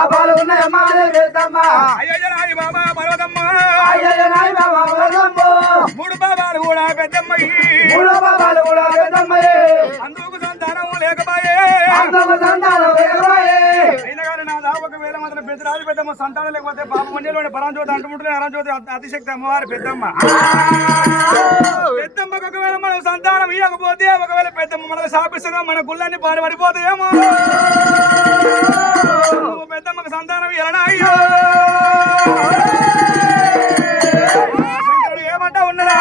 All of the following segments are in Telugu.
పాపాలు ఉన్నాయమ్మా పెద్దమ్మ అయ్యయ్య నాయి బాబా పర్వతమ్మ అయ్యయ్య నాయి బాబా పర్వతమ్మ మూడు బాబాలు కూడా పెద్దమ్మయ్యి మూడు బాబాలు కూడా పెద్దమ్మయ్యి అందుకు సంతానం లేకపాయే అందుకు సంతానం లేకపాయే అయినా కానీ నాదా ఒకవేళ మాత్రం పెద్దరాజు పెద్దమ్మ సంతానం లేకపోతే పాప మండలోని పరాంజ్యోతి అంటుముంటే అరాంజ్యోతి అతిశక్తి అమ్మవారి పెద్దమ్మ పెద్దమ్మకు ఒకవేళ మనం సంతానం ఇవ్వకపోతే ఒకవేళ పెద్దమ్మ మనకు శాపిస్తుందో మన గుళ్ళన్ని పాడుపడిపోతాయేమో పెద్దమ్మకు సంతానం ఇవ్వనా అయ్యో శంకరుడు ఏమంటా ఉన్నాడా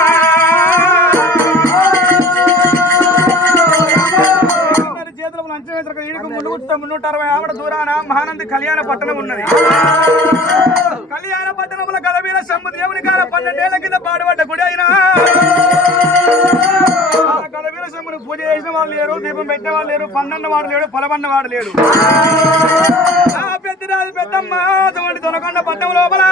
చేతులకు లంచం ఈడుకు 360 ఆవిడ దూరాన మహానంది కళ్యాణ పట్టణం ఉన్నది కళ్యాణ పట్టణంలో గదవీర శంభు దేవుని కాల 12 ఏళ్ల కింద పాడుపడ్డ గుడి అయినా గదవీర శంభుని పూజ చేసిన వాళ్ళు లేరు దీపం పెట్టే వాళ్ళు లేరు పన్నన్న వాడు లేడు పొలబన్న వాడు లేడు పెద్దరాజు పెద్దమ్మ అటువంటి దొరకొండ పట్టణం లోపల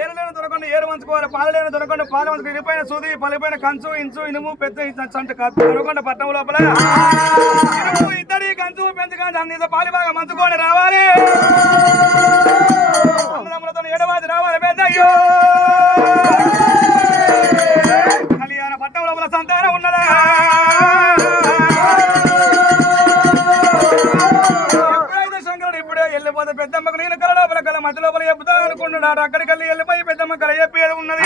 ఏరులేని దొరకొండ ఏరు వంచుకోవాలి పాలలేని దొరకొండ పాలు వంచుకు ఇరిపోయిన సూది పలిపోయిన కంచు ఇంచు ఇనుము పెద్ద చంట దొరకొండ పట్టణం లోపల ఇనుము ఇద్దడి కంచు పెంచుకొని అన్ని పాలి బాగా మంచుకొని రావాలి అన్నదమ్ములతో ఏడవాది రావాలి పెద్దయ్యో కళ్యాణ పట్టణం లోపల సంతానం ఉన్నదా వెళ్ళిపోతే పెద్దమ్మకు నేను కల లోపల కల మధ్య లోపల చెప్తా అనుకుంటున్నాడు అక్కడికి వెళ్ళి వెళ్ళిపోయి పెద్దమ్మ కల చెప్పేది ఉన్నది